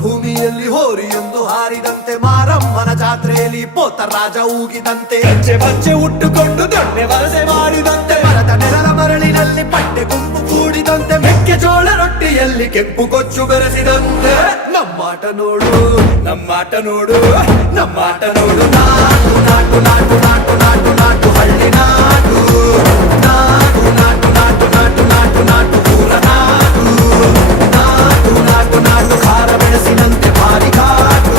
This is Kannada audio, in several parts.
ಭೂಮಿಯಲ್ಲಿ ಹೋರಿಯೊಂದು ಹಾರಿದಂತೆ, ಮಾರಮ್ಮನ ಜಾತ್ರೆಯಲ್ಲಿ ಪೋತರಾಜ ಊಗಿದಂತೆ, ಹೆಜ್ಜೆ ಪಂಚೆ ಉಟ್ಟುಕೊಂಡು ದೊಣ್ಣೆ ವರಸೆ ಮಾಡಿದಂತೆ, ಮರದ ನೆರಳ ಮರಳಿನಲ್ಲಿ ಪಟ್ಟೆ ಗುಂಪು ಕೂಡಿದಂತೆ, ಮೆಕ್ಕೆಜೋಳ ರೊಟ್ಟಿಯಲ್ಲಿ ಕೆಂಪು ಕೊಚ್ಚು ಬೆರೆಸಿದಂತೆ. ನಮ್ಮಾಟ ನೋಡು, ನಮ್ಮಾಟ ನೋಡು, ನಮ್ಮಾಟ ನೋಡು. ನಾಟು ನಾಟು ನಾಟು ನಾಟು ನಾಟು ನಾಟು ಹಳ್ಳಿ ನಾಟು, ನಾಟು ನಾಟು ನಾಟು ನಾಟು ನಾಟು ನಾಟು ಊರ ನಾಟು, ನಾಟು ನಾಟು ನಾಟು ಖಾರ ಬೆಳೆಸಿನಂತೆ ಭಾರಿ ಘಾಟು,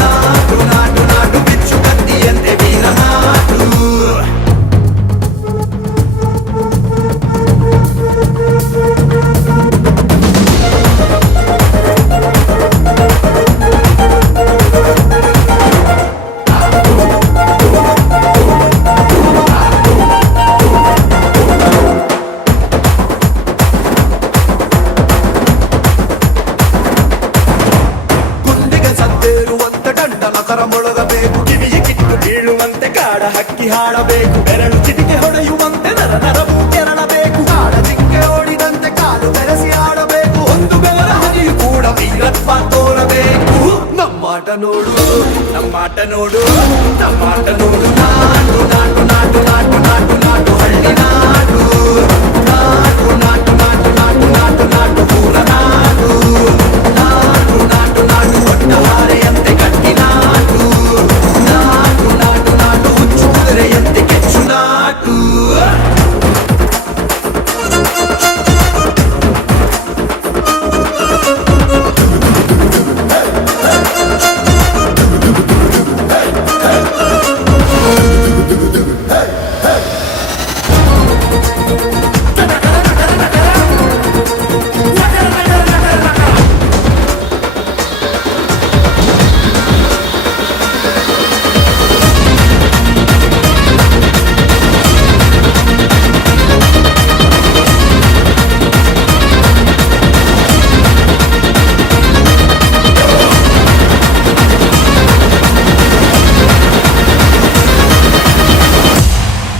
ನಾಟು ನಾಟು ನಾಟು ಬಿಚ್ಚು ಕತ್ತಿಯಂತೆ ವೀರ ನಾಟು. ಮೊಳಗಬೇಕು, ಕಿವಿಯ ಕಿತ್ತು ಬೀಳುವಂತೆ ಕಾಡ ಹಕ್ಕಿ ಹಾಡಬೇಕು, ಬೆರಳು ಚಿಟಿಕೆ ಹೊಡೆಯುವಂತೆ ನರ ನರವು ಕೆರಳಬೇಕು, ಕಾಡ ಚಿಕ್ಕೆ ಓಡಿದಂತೆ ಕಾಲು ಬೆರೆಸಿ ಆಡಬೇಕು, ಒಂದು ಬೆವರ ಹನಿಯು ಕೂಡ ವೀರತ್ವ ತೋರಬೇಕು. ನಮ್ಮಾಟ ನೋಡು, ನಮ್ಮಾಟ ನೋಡು, ನಮ್ಮಾಟ ನೋಡು.